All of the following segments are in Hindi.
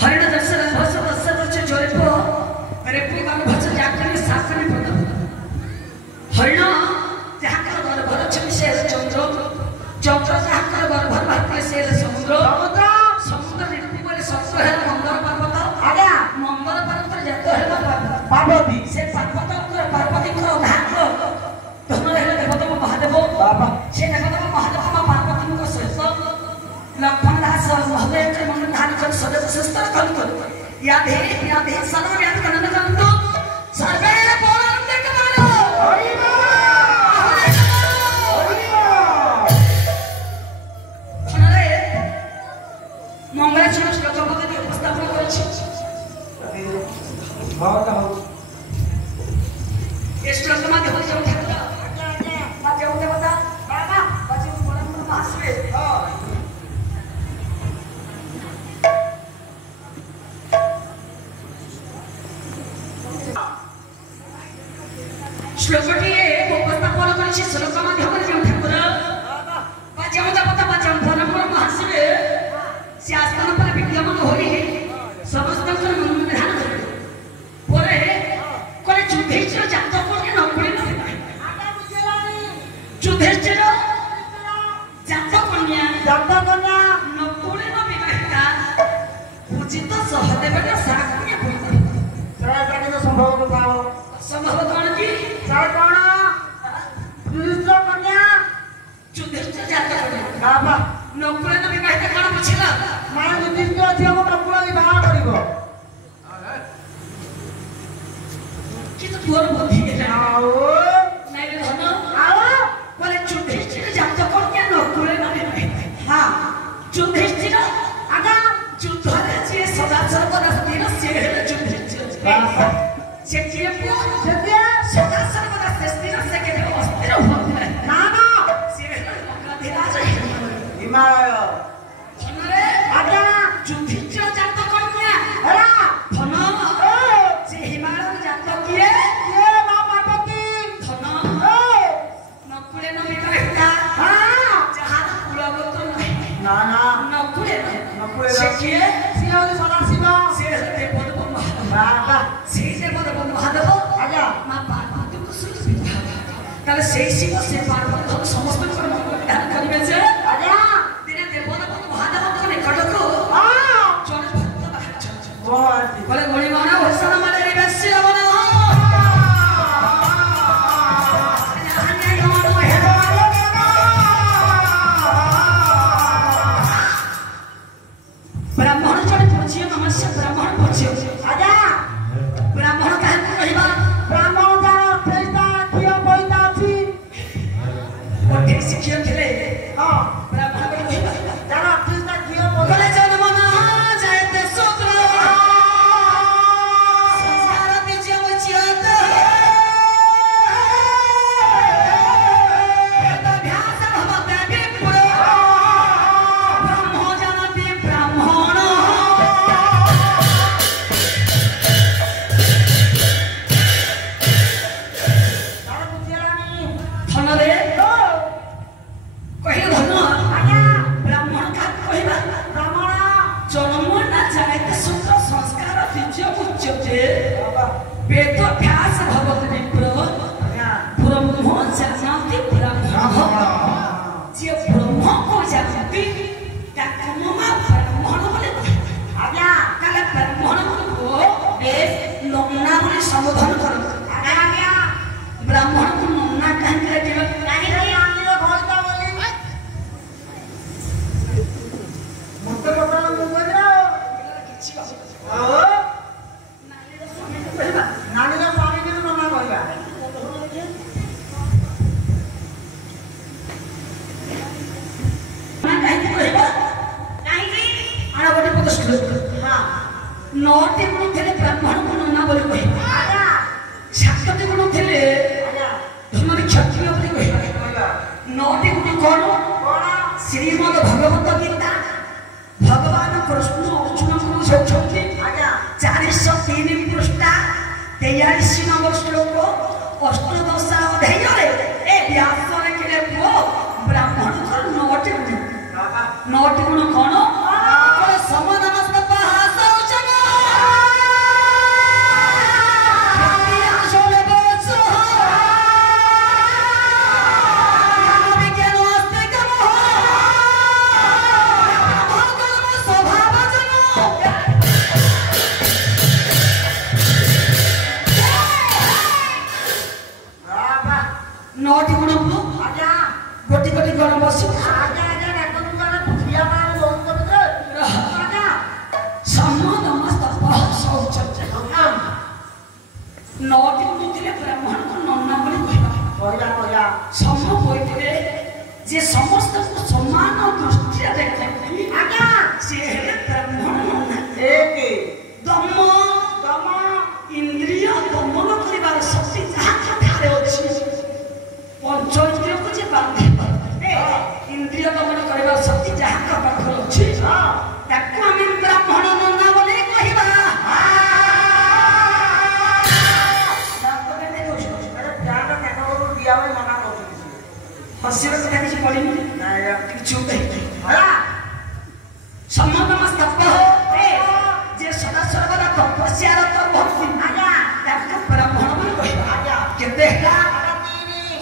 हरिण दर्शन भस दस वर्ष जोरेपो रेपो गान भस जाकने साकने पद हरिण जहाकर घर भर छवि से चंद्र चंद्र जहाकर घर भर भारतीय से समुद्र समुद्र ऋतु पर सप्त है मंगल पर्वत आज्ञा मंगल पर्वत जत है पार्वती से पर्वत पर पार्वती को धाक धन है देवदेव महादेव बाबा से देवदेव महादेव पार्वती को सहित लक्ष्मण दास महादेव के मंगल धान कर सदैव सुस्थ कर या दे सदा याद करने का सर्वे बोलते कमालो हरि मंगलाचरण श्लोक पद्धति उपस्थापन करेछि ये श्लोक माध्यम से ठाकुर माध्यम देवता बाबा बच्चे परम महाश्वे श्लोकटी उपस्थापन करेछि श्लोक माध्यम से ठाकुर बच्चे देवता बच्चे परम महाश्वे से आस्थान पर विद्यमान होई समस्त मन ध्यान करे परे कोले युधिष्ठिर जातक के नकुली न आटा बुझेलानी युधिष्ठिर जातक कन्या नकुली न विवाहिता पूजित सहदेव के साकन्या होई सराय के संभव कथा संभव कोन की सर कोन युधिष्ठिर कन्या युधिष्ठिर जातक बाबा नकुली न विवाहिता कोन बुझिला मां युधिष्ठिर थियो नकुली विवाह करिवो कि तो तोर बुद्धि है आओ नहीं रे धन आओ बोले युधिष्ठिर जातक के नकुली न विवाहिता हां युधिष्ठिर आगा युद्ध रे जे सदाचार को रास्ते से युधिष्ठिर से किए से सदाचार को रास्ते से के अस्थिर हो ना ना से गंगाधीराज हिमालय धनरे आगा युधिष्ठिर जातक कन्या हरा धन से हिमालय जातक किए मां पार्वती धन नकुले न विवाहिता हां जहां कुलगत नहीं ना नकुले से किए से सदाशिव से देवदेव बाबा से देवदेव महादेव आजा मां पार्वती को सुविधा ताले से शिव से पार्वती समस्त को ध्यान करिवे जे आजा दिने देवदेव महादेव को निकट को जन भक्त बाहर बोले गोली माना भसन मारे रे बेसी बना ब्राह्मण चढ़ पहुंचिए नमस्ते ब्राह्मण पहुंचिए आजा ब्राह्मण काहे कहबा ब्राह्मण जानो फेस्ता कियो बोइता छी ओठे सिखियो खेले हां ब्राह्मण कहबा जानो फेस्ता कियो बोले जन्म ना जायते सूत्र संसार दीजिए बचियत वेद अभ्यास भवते विपुर ब्रह्म जानति ब्राह्मण धनरे कहि धन आज्ञा ब्राह्मण का कहिबा ब्राह्मण जन्म ना जायते सूत्र संस्कार दीजिए उच्चते वेद अभ्यास भवते विप्र ब्रह्म जानति ब्राह्मण जे ब्रह्म को जानति ताको ममा ब्राह्मण बोले आज्ञा काले ब्राह्मण को ए नन्ना बोले संबोधन कर आज्ञा ब्राह्मण को नन्ना कह के दिबा काहे रे आनिलो घरता बोली मत बता बोल किछि आओ नानी रे स्वामी के नन्ना कहबा ना काहे कहबा काहे रे आना गोटे पद श्लोक हां नौटी गुण थे ब्राह्मण को नन्ना बोली कहबा आज्ञा सातटी गुण थे धर्म क्षत्रिय बोली कहबा नौटी गुण कौन श्रीमद भगवत गीता भगवान कृष्ण अर्जुन को बुझाउछथि आज्ञा 403 पृष्ठा 43 नंबर श्लोक अष्टादश अध्याय रे ए व्यास रे केले पुओ ब्राह्मण को नौटी गुण कौन समाधान नौटी बुझे ब्राह्मण को नन्ना बोली कहवा कहवा सम कहते जे समस्त को समान दृष्टि देखते आज्ञा से ब्राह्मण नन्ना एक दम दम इंद्रिय दमन करिबार शक्ति जहाँ कथारे अछि पंच इंद्रिय को जे बांधे इंद्रिय दमन करिबार शक्ति जहाँ का पाखर अछि ताको हम ब्राह्मण नन्ना बोली कहवा हसीर कथा किसी पड़ी चुप समस्तप जे सदा सर्वदा तपस्यार भक्ति ब्राह्मण बोली कहवा केते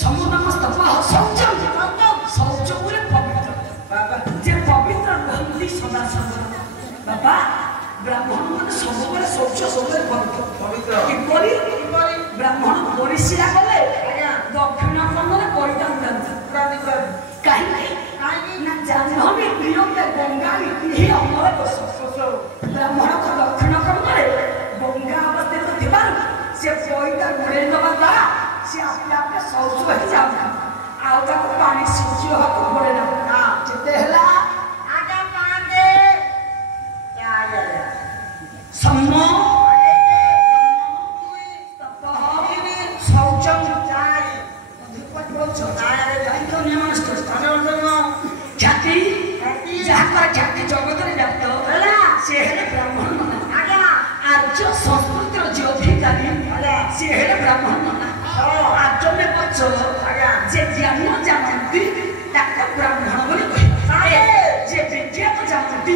समस्तप शौचम शौच बोले पवित्र जे पवित्र भक्ति सदा सर्वदा बाबा ब्राह्मण माने सबले शौच सबले पवित्र किपरि ब्राह्मण परिशिरा गले दक्षिण कोणरे परिधान करते कहीं ना जाह्नवी प्रियंका बंगाली ही अमर ब्राह्मण को दक्षिण कोणरे गंगा अवस्थित थिबार से परिधान गुड़े दबा द्वारा से अपने आपने शौच हो जाता आउ ताको पानी सूची हाथ पड़े ना जेते हला आगा पांडे क्या आया सम्मो जाति जगत से ब्राह्मण आर्य संस्कृतिर जो अधिकारी से ब्राह्मण आर्य में बच्च जे ज्ञान जानती ब्राह्मण बोली जे विज्ञान जानती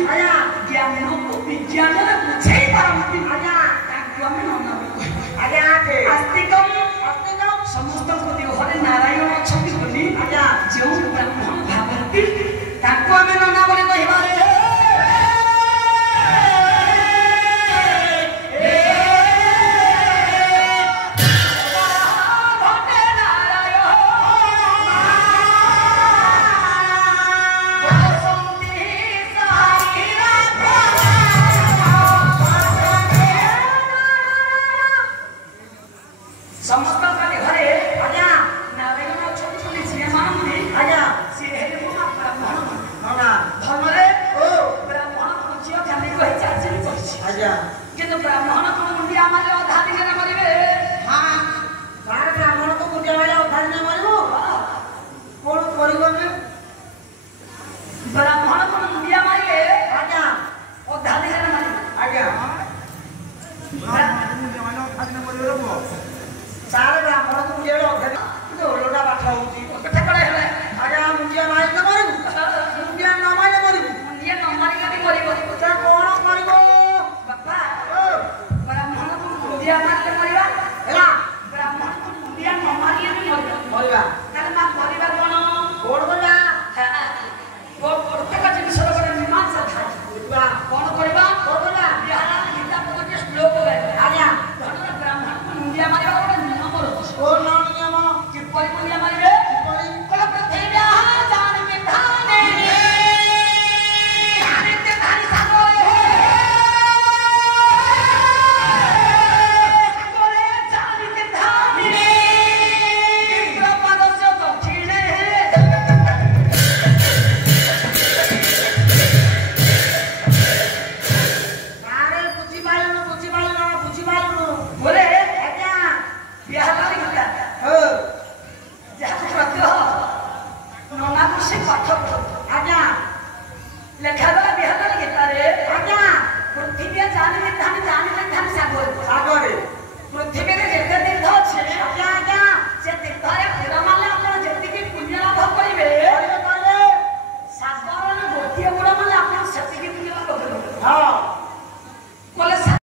ज्ञान को विज्ञान बुझे पारती समस्त देहरे नारायण अच्छा बोली जो ब्राह्मण भावती आमे नना बोली कहबारे समस्त घरे आज्ञा नारायण अच्छा जी मानती आज्ञा सी धर्मरे ब्राह्मण पूज्य खाली कही चार्जिंग करछि आज्ञा किंतु ब्राह्मण को मुंडिया मारे अधा दिन न मरिबे हां सारे ब्राह्मण को मुंडिया मारे अधा दिन मरिबो कोन करिबो ने ब्राह्मण को मुंडिया मारे आज्ञा अधा दिन न मरिबो आज्ञा ब्राह्मण मुंडिया मारे अधा दिन मरिबो सारे ब्राह्मण को मुंडिया अधा दिन